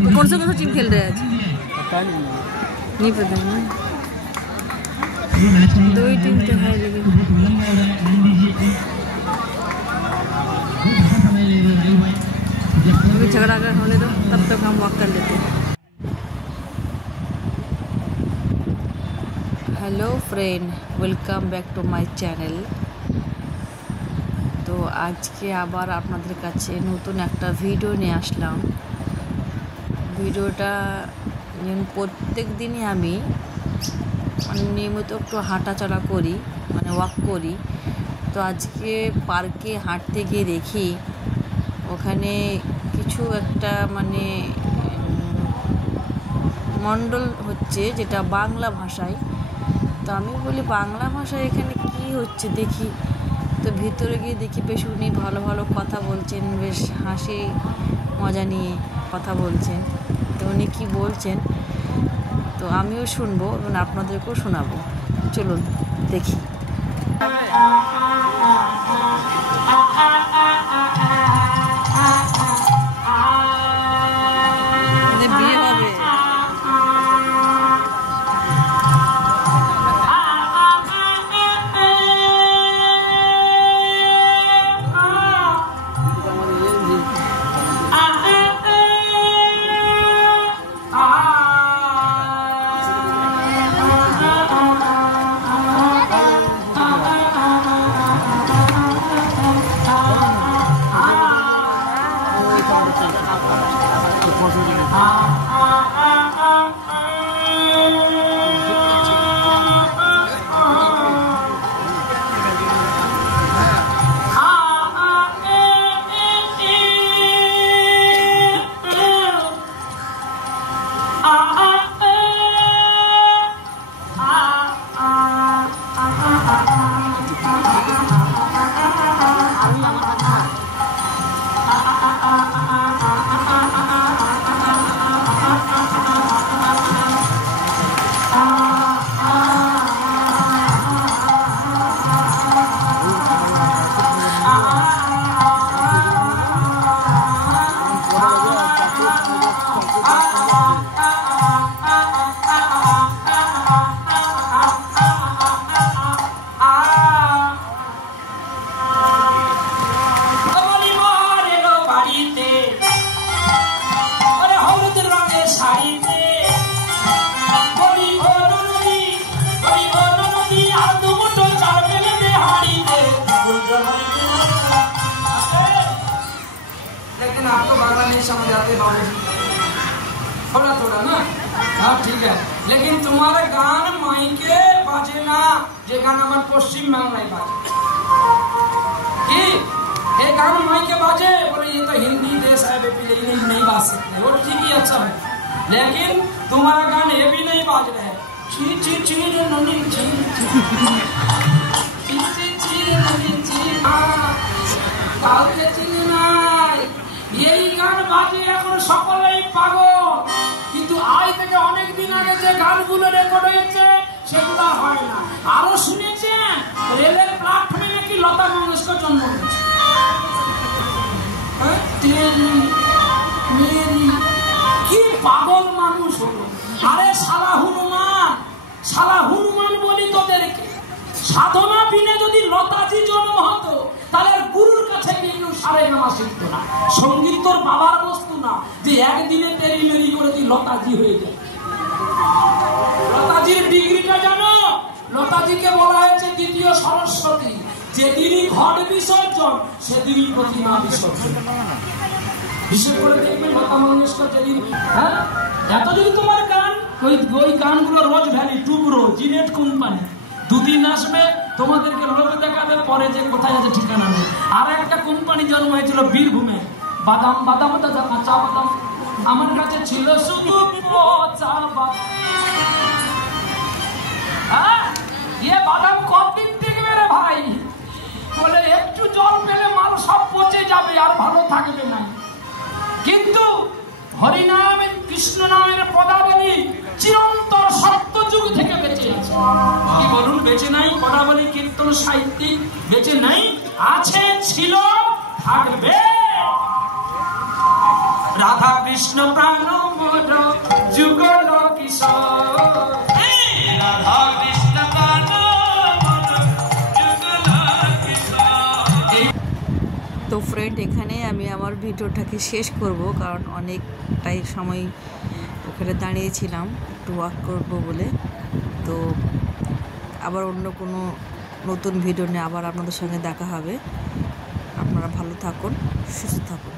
तो कौन सा टीम खेल रहे हैं आज? नहीं पता है। दो ही टीम तो है लेकिन अभी झगड़ा अगर होने दो तब तक हम वॉक कर लेते हैं। Hello friend, welcome back to my channel. तो आज के আবার আপনাদের কাছে নতুন একটা ভিডিও নিয়ে আসলাম। ভিডিওটা যেমন প্রত্যেক দিনই আমি নিয়মিত একটু হাঁটাচলা করি, মানে ওয়াক করি। তো আজকে পার্কে হাঁটতে গিয়ে দেখি ওখানে কিছু একটা মানে মণ্ডল হচ্ছে, যেটা বাংলা ভাষায়। তো আমি বলি বাংলা ভাষায় এখানে কি হচ্ছে দেখি। তো ভিতরে গিয়ে দেখি বেশ উনি ভালো ভালো কথা বলছেন, বেশ হাসি মজা নিয়ে কথা বলছেন। তো উনি কী বলছেন তো আমিও শুনবো এবং আপনাদেরকেও শোনাবো। চলুন দেখি। বিয়ে হবে लेकिन आपको बारह नहीं समझ आते बाबूजी, थोड़ा थोड़ा ना। हाँ ठीक है, लेकिन तुम्हारे गान माइके बाजे ना, जे गान हमारे पश्चिम बांग्लाय बाजे कि ये गान माइके बाजे बोले ये तो हिंदी देश है बेबी, लेकिन नहीं बाज सकते। वो ठीक ही अच्छा है, लेकिन तुम्हारा गान ये भी नहीं बाज रहे है। ची ची ची ननी ची ची ची ची ननी ची কাউকে চিনি নাই। এই গান বাজে এখন সকলেই পাগল, কিন্তু আজ থেকে অনেক দিন আগে যে গানগুলো রেকর্ড হয়েছে সেগুলো হয় না। আরো শুনেছেন রেলের প্ল্যাটফর্মে নাকি লতা মঙ্গেশকর জন্ম হয়েছে। কি পাগল মানুষ হলো। আরে শালা হনুমান বলি তোদেরকে। সাধনা বিনে যদি লতাজি জন্ম হতো তাহলে গুরুর কাছে গিয়ে কেউ সারে নামা শিখতো না। সঙ্গীত তোর বাবার বস্তু না যে একদিনে তেরি মেরি করে তুই লতাজি হয়ে যায়। লতাজির ডিগ্রিটা জানো? লতাজিকে বলা হয়েছে দ্বিতীয় সরস্বতী। যেদিনই ঘট বিসর্জন সেদিনই প্রতিমা বিসর্জন। বিশেষ করে দেখবেন লতা মঙ্গেশকর যেদিন, হ্যাঁ এত যদি তোমার গান ওই গানগুলো রোজ ভ্যালি টুকরো জিনেট কোম্পানি দুদিন আসবে তোমাদেরকে লোক দেখাবে, পরে যে কোথায় আছে ঠিকানা নেই। আর একটা কোম্পানি জন্ম হয়েছিল বীরভূমে, বাদাম বাদাম দাদা কাঁচা বাদাম আমার কাছে ছিল শুধু পচা বাদাম। হ্যাঁ ये বাদাম কতদিন টিকবে রে ভাই? বলে একটু জল পেলে মাল সব পচে যাবে আর ভালো থাকবে না। কিন্তু হরিনাম কৃষ্ণ নামের পদাবলী চিরন্তর সত্যযুগ থেকে বেঁচে আছে। কি বলুন বেঁচে নাই? পদাবলী কীর্তন সাহিত্যিক বেঁচে নাই, আছে, ছিল, থাকবে। রাধা কৃষ্ণ প্রাণ মোর যুগল কিশোর, রাধা কৃষ্ণ প্রাণ মোর যুগল কিশোর। তো ফ্রেন্ড, এখানে আমি আমার ভিডিওটাকে শেষ করব, কারণ অনেকটাই সময় ওখানে দাঁড়িয়েছিলাম একটু ওয়াক করবো বলে। তো আবার অন্য কোনো নতুন ভিডিও নিয়ে আবার আপনাদের সঙ্গে দেখা হবে। আপনারা ভালো থাকুন, সুস্থ থাকুন।